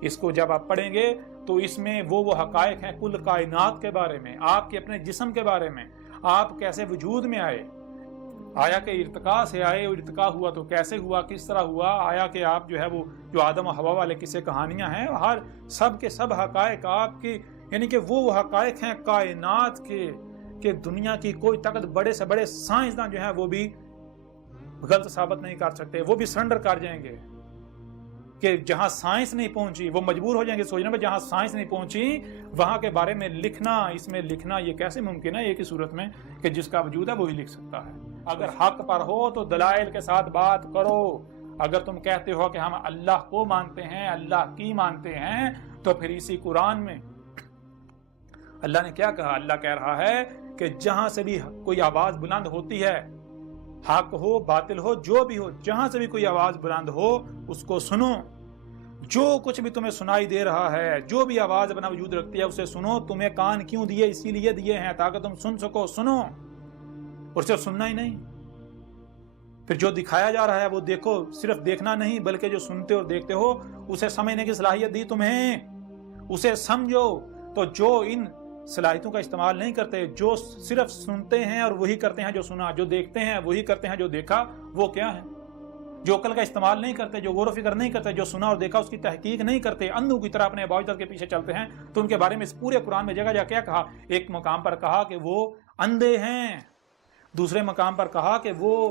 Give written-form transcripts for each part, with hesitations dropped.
اس کو جب آپ پڑھیں گے تو اس میں وہ حقائق ہیں کل کائنات کے بارے میں، آپ کے اپنے جسم کے بارے میں، آپ کیسے وجود میں آئے، آیا کہ ارتقاء سے آئے، اور ارتقاء ہوا تو کیسے ہوا، کس طرح ہوا، آیا کہ آپ جو ہے وہ جو آدم و حوا والے قصے کہانیاں ہیں، ہر سب کے سب حقائق آپ کی، یعنی کہ وہ حقائق ہیں کائنات کے کہ دنیا کی کوئی طاقت، بڑے سے بڑے سائنسداں جو ہیں وہ بھی غلط ثابت نہیں کر سکتے، وہ بھی سرنڈر کر جائیں گے کہ جہاں سائنس نہیں پہنچی وہ مجبور ہو جائیں گے سوچنے میں، جہاں سائنس نہیں پہنچی وہاں کے بارے میں لکھنا، اس میں لکھنا یہ کیسے ممکن ہے ایک ہی صورت میں کہ جس کا وجود ہے وہی لکھ سکتا ہے۔ اگر حق پر ہو تو دلائل کے ساتھ بات کرو، اگر تم کہتے ہو کہ ہم اللہ کو مانتے ہیں، اللہ کی مانتے ہیں، تو پھر اسی قرآن میں اللہ نے کیا کہا؟ اللہ کہہ رہا ہے کہ جہاں سے بھی کوئی آواز بلند ہوتی ہے، حق ہو باطل ہو جو بھی ہو، جہاں سے بھی کوئی آواز بلند ہو اس کو سنو، جو کچھ بھی تمہیں سنائی دے رہا ہے، جو بھی آواز اپنا وجود رکھتی ہے اسے سنو۔ تمہیں کان کیوں دیے؟ اسی لیے دیے ہیں تاکہ تم سن سکو، سنو، اور صرف سننا ہی نہیں، پھر جو دکھایا جا رہا ہے وہ دیکھو، صرف دیکھنا نہیں بلکہ جو سنتے اور دیکھتے ہو اسے سمجھنے کی صلاحیت دی تمہیں، اسے سمجھو۔ تو جو ان صلاحیتوں کا استعمال نہیں کرتے، جو صرف سنتے ہیں اور وہی کرتے ہیں جو سنا، جو دیکھتے ہیں وہی کرتے ہیں جو دیکھا، وہ کیا ہے؟ جو عقل کا استعمال نہیں کرتے، جو غور و فکر نہیں کرتے، جو سنا اور دیکھا اس کی تحقیق نہیں کرتے، اندھوں کی طرح اپنے باوجود کے پیچھے چلتے ہیں، تو ان کے بارے میں اس پورے قرآن میں جگہ جگہ کیا کہا؟ ایک مقام پر کہا کہ وہ اندھے ہیں، دوسرے مقام پر کہا کہ وہ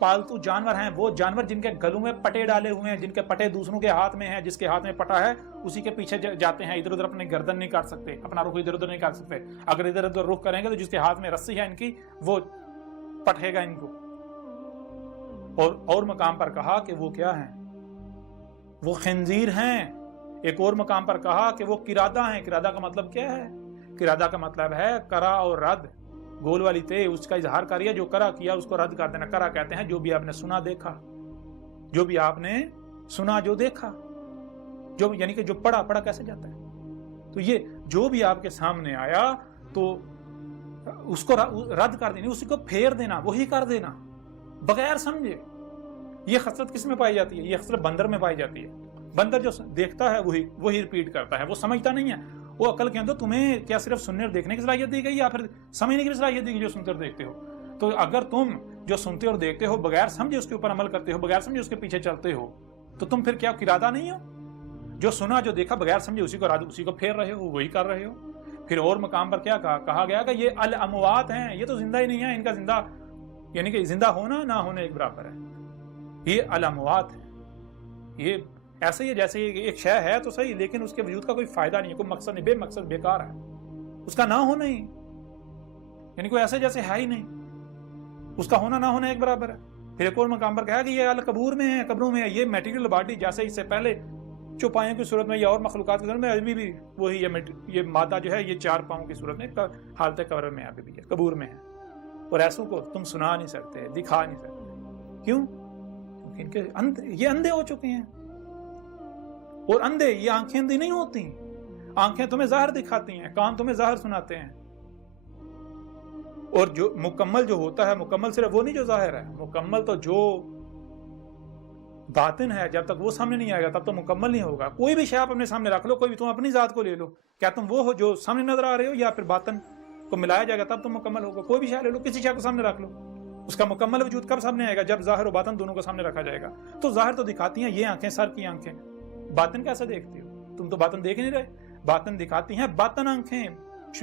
پالتو جانور ہیں، وہ جانور جن کے گلوں میں پٹے ڈالے ہوئے ہیں، جن کے پٹے دوسروں کے ہاتھ میں ہیں، جس کے ہاتھ میں پٹا ہے اسی کے پیچھے جاتے ہیں، ادھر ادھر اپنی گردن نہیں کاٹ سکتے، اپنا رخ ادھر ادھر نہیں کر سکتے، اگر ادھر ادھر رخ کریں گے تو جس کے ہاتھ میں رسی ہے ان کی وہ پٹے گا ان کو۔ اور مقام پر کہا کہ وہ کیا ہیں؟ وہ خنزیر ہیں۔ ایک اور مقام پر کہا کہ وہ قرادہ ہیں۔ قرادہ کا مطلب کیا ہے؟ قرادہ کا مطلب ہے کرا اور رد، گول والی تے اس کا اظہار کریے، جو کرا کیا اس کو رد کر دینا۔ کرا کہتے ہیں جو بھی آپ نے سنا دیکھا، جو بھی آپ نے سنا جو دیکھا، جو یعنی کہ جو پڑھا کیسے جاتا ہے؟ تو یہ جو بھی آپ کے سامنے آیا تو اس کو رد کر دینا، اسی کو پھیر دینا، وہی کر دینا بغیر سمجھے۔ یہ خصلت کس میں پائی جاتی ہے؟ یہ خصلت بندر میں پائی جاتی ہے۔ بندر جو دیکھتا ہے وہی ریپیٹ کرتا ہے، وہ سمجھتا نہیں ہے۔ وہ عقل کے اندر تمہیں کیا صرف سننے اور دیکھنے کی صلاحیت دی گئی یا پھر سمجھنے کی صلاحیت دی گئی جو سنتے اور دیکھتے ہو؟ تو اگر تم جو سنتے اور دیکھتے ہو بغیر سمجھے اس کے اوپر عمل کرتے ہو، بغیر سمجھے اس کے پیچھے چلتے ہو، تو تم پھر کیا قرادہ نہیں ہو؟ جو سنا جو دیکھا بغیر سمجھے اسی کو پھیر رہے ہو، وہی کر رہے ہو۔ پھر اور مقام پر کیا کہا گیا کہ یہ الاموات ہیں، یہ تو زندہ ہی نہیں ہے، ان کا زندہ یعنی کہ زندہ ہونا نہ ہونا ایک برابر ہے، یہ الاموات ہے۔ یہ ایسے ہی جیسے ایک شے ہے تو صحیح، لیکن اس کے وجود کا کوئی فائدہ نہیں ہے، کوئی مقصد نہیں، بے مقصد بیکار ہے، اس کا نہ ہونا ہی یعنی کوئی ایسے جیسے ہے ہی نہیں، اس کا ہونا نہ ہونا ایک برابر ہے۔ پھر ایک اور مقام پر کہا کہ یہ القبور میں ہے، قبروں میں ہے، یہ میٹیریل باڈی جیسے اس سے پہلے چوپایوں کی صورت میں یا اور مخلوقات کی صورت میں ابھی بھی وہی یہ مادہ جو ہے یہ 4 پاؤں کی صورت میں حالت قبر میں ابھی بھی ہے، قبور میں ہے، اور ایسوں کو تم سنا نہیں سکتے، دکھا نہیں سکتے۔ کیوں؟ کیونکہ ان کے یہ اندھے ہو چکے ہیں، اور اندھے یہ آنکھیں اندھی نہیں ہوتی، آنکھیں تمہیں ظاہر دکھاتی ہیں، کان تمہیں ظاہر سناتے ہیں، اور جو مکمل جو ہوتا ہے، مکمل صرف وہ نہیں جو ظاہر ہے، مکمل تو جو باطن ہے، جب تک وہ سامنے نہیں آئے گا تب تو مکمل نہیں ہوگا۔ کوئی بھی شے آپ اپنے سامنے رکھ لو، کوئی بھی تم اپنی ذات کو لے لو، کیا تم وہ ہو جو سامنے نظر آ رہے ہو، یا پھر باطن کو ملایا جائے گا تب تم مکمل ہوگا؟ کوئی بھی شے لے لو، کسی شے کو سامنے رکھ لو، اس کا مکمل وجود کب سامنے آئے گا؟ جب ظاہر و باطن دونوں کو سامنے رکھا جائے گا۔ تو ظاہر تو دکھاتی ہیں یہ آنکھیں، سر کی آنکھیں، باطن کیسے دیکھتی ہو؟ تم تو باطن دیکھ نہیں رہے، باطن دکھاتی ہیں باطن آنکھیں،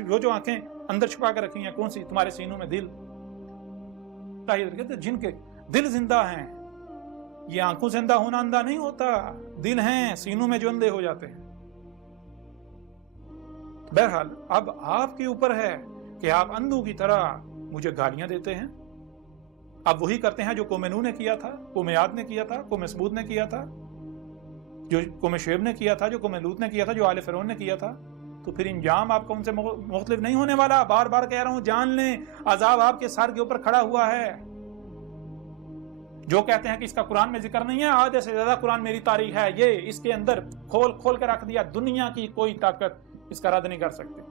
وہ جو آنکھیں اندر چھپا کر رکھی ہیں، کون سی؟ تمہارے سینوں میں دل، جن کے دل زندہ ہیں۔ یہ آنکھوں سے اندھا ہونا اندھا نہیں ہوتا، دل ہیں سینوں میں جو اندھے ہو جاتے ہیں۔ بہرحال اب آپ کے اوپر ہے کہ آپ اندھوں کی طرح مجھے گالیاں دیتے ہیں، اب وہی کرتے ہیں جو قوم نوح نے کیا تھا، قوم عاد نے کیا تھا، قوم ثمود نے کیا تھا، جو قوم شعیب نے کیا تھا، جو قوم لوط نے کیا تھا، جو آل فرعون نے کیا تھا۔ تو پھر انجام آپ کو ان سے مختلف نہیں ہونے والا۔ بار بار کہہ رہا ہوں، جان لیں عذاب آپ کے سر کے اوپر کھڑا ہوا ہے۔ جو کہتے ہیں کہ اس کا قرآن میں ذکر نہیں ہے، آدھے سے زیادہ قرآن میری تاریخ ہے، یہ اس کے اندر کھول کھول کے رکھ دیا، دنیا کی کوئی طاقت اس کا رد نہیں کر سکتے۔